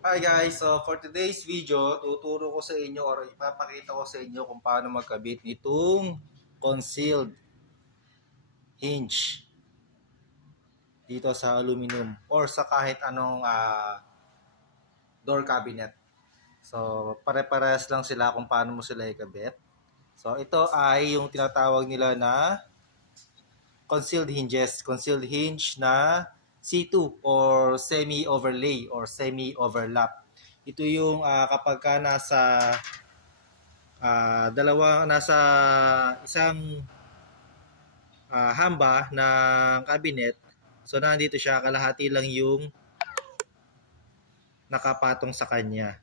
Hi guys, so for today's video, tuturo ko sa inyo or ipapakita ko sa inyo kung paano magkabit nitong concealed hinge dito sa aluminum or sa kahit anong door cabinet. So pare-parehas lang sila kung paano mo sila ikabit. So ito ay yung tinatawag nila na concealed hinge na C2 or semi-overlay or semi-overlap. Ito yung kapag ka nasa isang hamba ng cabinet. So nandito siya, kalahati lang yung nakapatong sa kanya.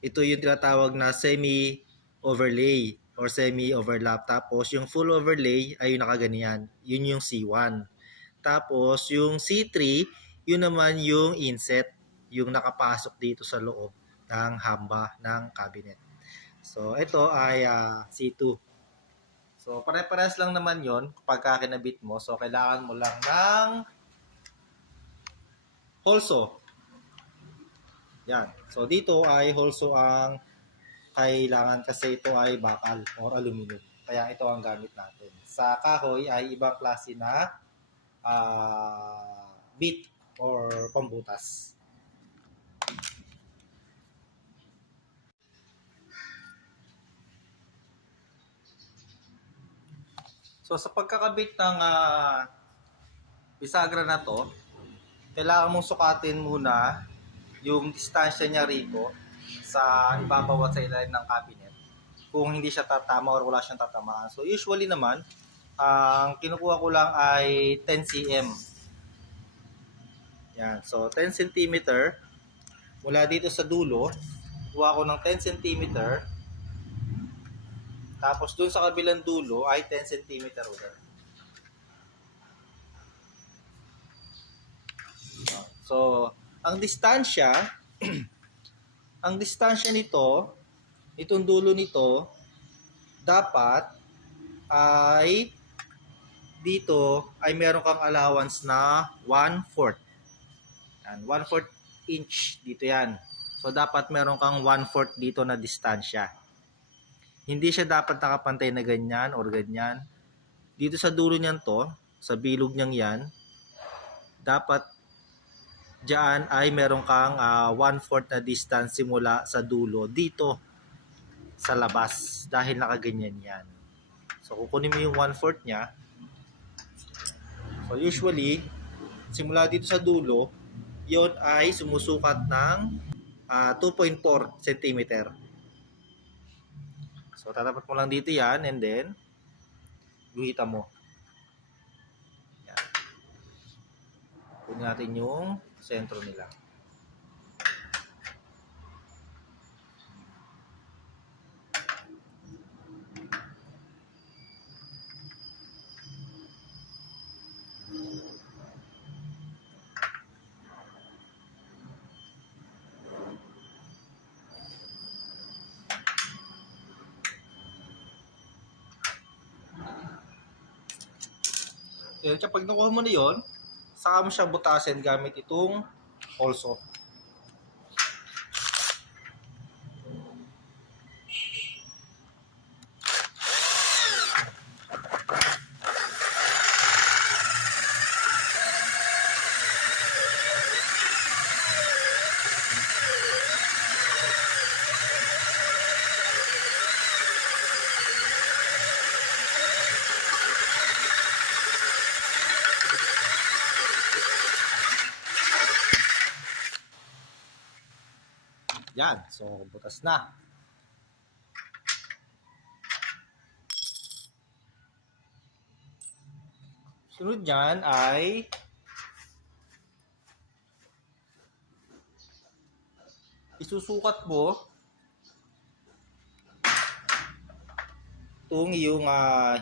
Ito yung tinatawag na semi-overlay or semi-overlap. Tapos yung full overlay ay yung nakaganyan. Yun yung C1. Tapos yung C3, yun naman yung inset, yung nakapasok dito sa loob ng hamba ng cabinet. So ito ay C2. So pare-parehas lang naman yon kapag kinabit mo. So kailangan mo lang ng holso. Yan. So dito ay holso ang kailangan kasi ito ay bakal or aluminum. Kaya ito ang gamit natin. Sa kahoy ay ibang klase na bit or pambutas. So sa pagkakabit ng bisagra na to, kailangan mong sukatin muna yung distansya niya rito sa ibabaw at sa ilalim ng cabinet kung hindi siya tatama or wala siyang tatamaan. So usually naman, ang kinukuha ko lang ay 10 cm. Yan. So 10 cm mula dito sa dulo, kuha ko ng 10 cm. Tapos dun sa kabilang dulo ay 10 cm ulit. So, ang distansya, ang distansya nito, itong dulo nito, dapat ay dito ay meron kang allowance na 1/4. Yan, 1/4 inch dito yan. So, dapat meron kang 1/4 dito na distansya. Hindi siya dapat nakapantay na ganyan or ganyan. Dito sa dulo niyan to, sa bilog niyang yan, dapat diyan ay meron kang 1/4 na distance simula sa dulo dito sa labas dahil nakaganyan yan. So kukunin mo yung 1/4 niya. So usually, simula dito sa dulo, yon ay sumusukat ng 2.4 cm. So tatapat mo lang dito yan and then guhita mo. Yan. Kunin natin yung sentro nila. Yan, kapag nakuha mo na yun, saka mo siya butasin gamit itong also. Yan, so butas na. Sunod yan ay isusukat mo itong yung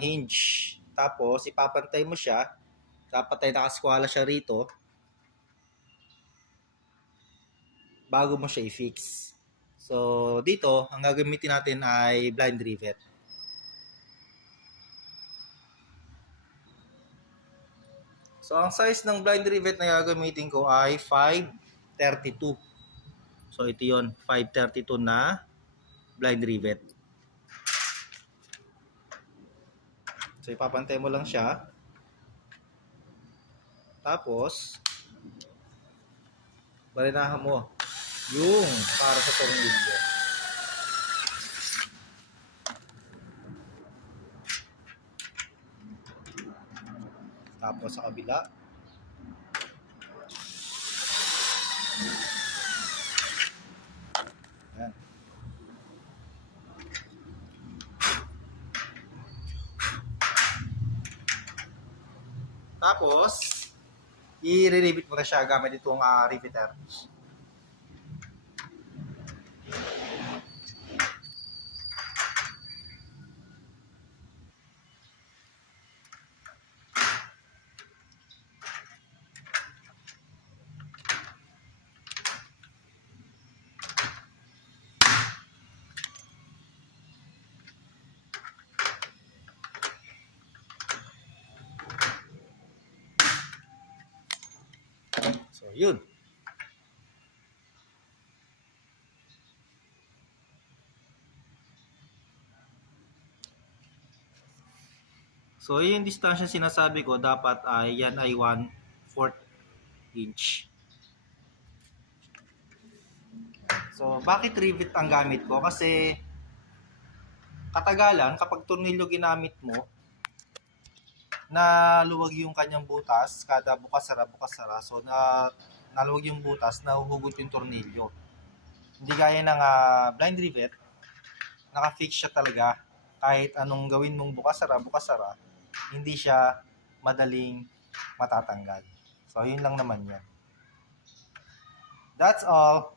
hinge. Tapos ipapantay mo siya. Dapat ay nakaskwala siya rito bago mo siya i-fix. So dito, ang gagamitin natin ay blind rivet. So ang size ng blind rivet na gagamitin ko ay 5 532. So ito yon, 532 na blind rivet. So ipapantay mo lang siya. Tapos barinahan mo yung para sa tornilyo. Tapos sa kabila. Ayan. Tapos, i-re-rivet mo na siya gamit itong riveter. So, yun. So, yung distansya sinasabi ko, dapat ay yan ay 1/4 inch. So, bakit rivet ang gamit ko? Kasi, katagalan, kapag tornilyo ginamit mo, naluwag yung kanyang butas, kada bukas-sara. So, naluwag yung butas, nahuhugot yung tornilyo. Hindi gaya ng blind rivet, naka-fix siya talaga. Kahit anong gawin mong bukas-sara, hindi siya madaling matatanggal. So, yun lang naman yan. That's all.